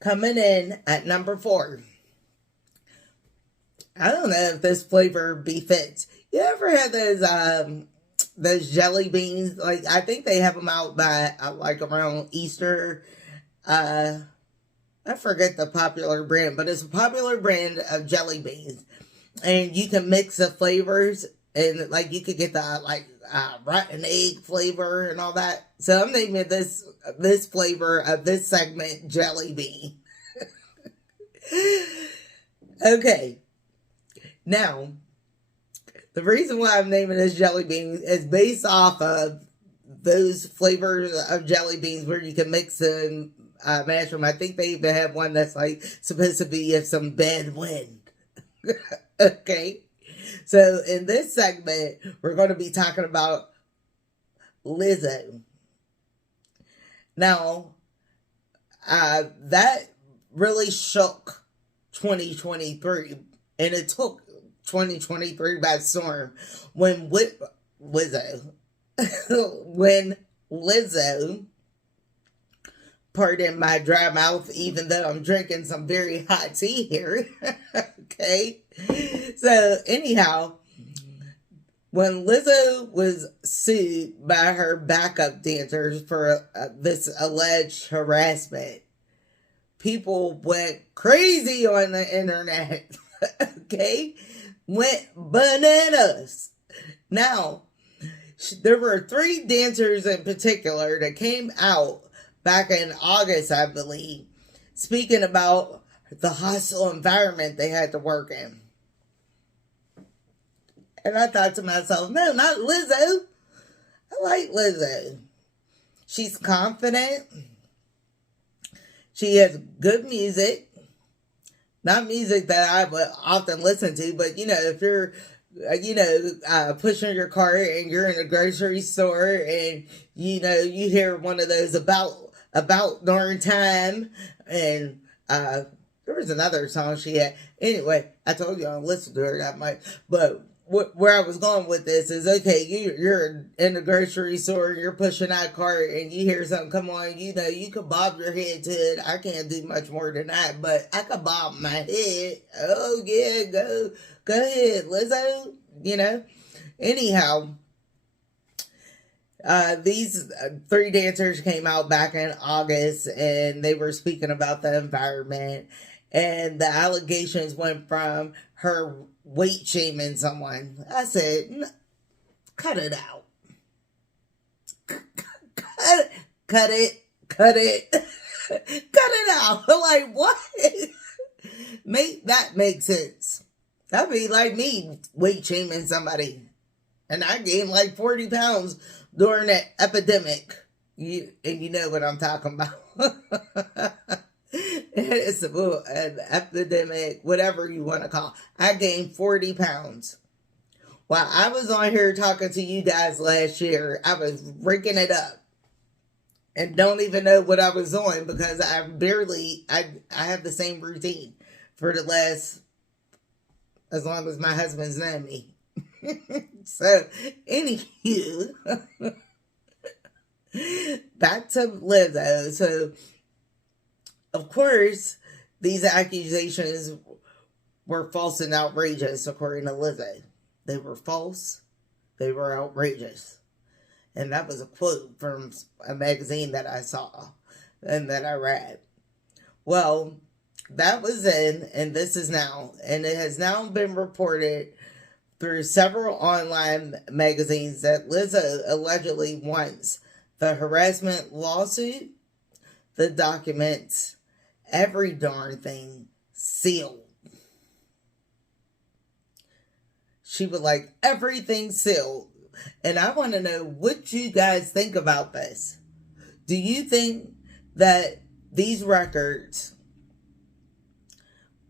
Coming in at number 4. I don't know if this flavor befits. You ever had those jelly beans? Like, I think they have them out by like around Easter. I forget the popular brand, but it's a popular brand of jelly beans, and you can mix the flavors, and like you could get the rotten egg flavor and all that. So I'm naming this flavor of this segment jelly bean. Okay. Now, the reason why I'm naming this jelly bean is based off of those flavors of jelly beans where you can mix and mash them. I think they even have one that's like supposed to be some bad wind. Okay. So in this segment, we're going to be talking about Lizzo. Now, that really shook 2023, and it took 2023 by storm when Lizzo, when Lizzo, pardon my dry mouth, even though I'm drinking some very hot tea here. Okay. So anyhow, when Lizzo was sued by her backup dancers for this alleged harassment, people went crazy on the internet. Okay. Went bananas. Now, there were 3 dancers in particular that came out back in August, I believe, speaking about the hostile environment they had to work in. And I thought to myself, no, not Lizzo. I like Lizzo. She's confident. She has good music. Not music that I would often listen to, but, if you're, pushing your cart and you're in a grocery store and, you hear one of those about darn time, and there was another song she had. Anyway, I told you I don't listen to her that much, but where I was going with this is, okay, you're in the grocery store, you're pushing that cart, and you hear something come on, you can bob your head to it. I can't do much more than that, but I can bob my head. Oh, yeah, go ahead, Lizzo, Anyhow, these 3 dancers came out back in August, and they were speaking about the environment, and the allegations went from her weight shaming someone. I said, cut it out. Cut it. Cut it out. Like, what? Make that make sense. That'd be like me weight shaming somebody. And I gained like 40 pounds during that epidemic. You know what I'm talking about. It's an epidemic, whatever you want to call it. I gained 40 pounds. While I was on here talking to you guys last year, I was raking it up. And don't even know what I was doing because I have the same routine for the last, as long as my husband's known me. So, anywho, back to Lizzo. So, of course, these accusations were false and outrageous, according to Lizzo. They were false. They were outrageous. And that was a quote from a magazine that I saw and that I read. Well, that was in, and this is now. And it has now been reported through several online magazines that Lizzo allegedly wants the harassment lawsuit, the documents, every darn thing sealed. She would like everything sealed. And I want to know what you guys think about this. Do you think that these records,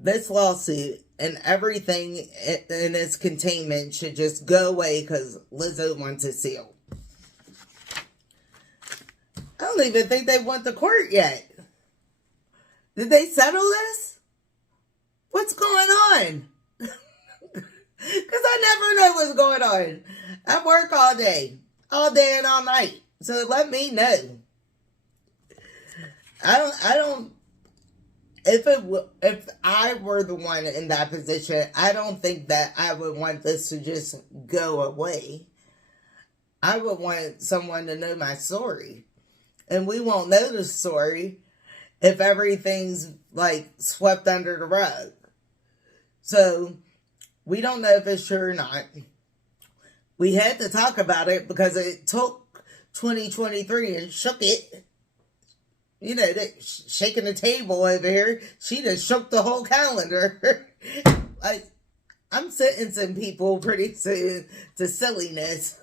this lawsuit, and everything in its containment should just go away because Lizzo wants it sealed? I don't even think they went to court yet. Did they settle this? What's going on? Because I never know what's going on. I work all day and all night. So let me know. I don't if I were the one in that position, I don't think that I would want this to just go away. I would want someone to know my story. And we won't know the story if everything's like swept under the rug. So we don't know if it's true or not. We had to talk about it because it took 2023 and shook it. You know, shaking the table over here. She just shook the whole calendar. Like, I'm sentencing people pretty soon to silliness.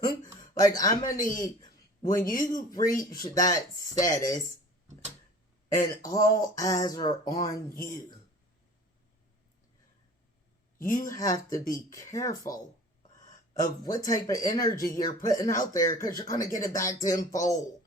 Like, I'm going to need, when you reach that status and all eyes are on you, you have to be careful of what type of energy you're putting out there because you're going to get it back tenfold.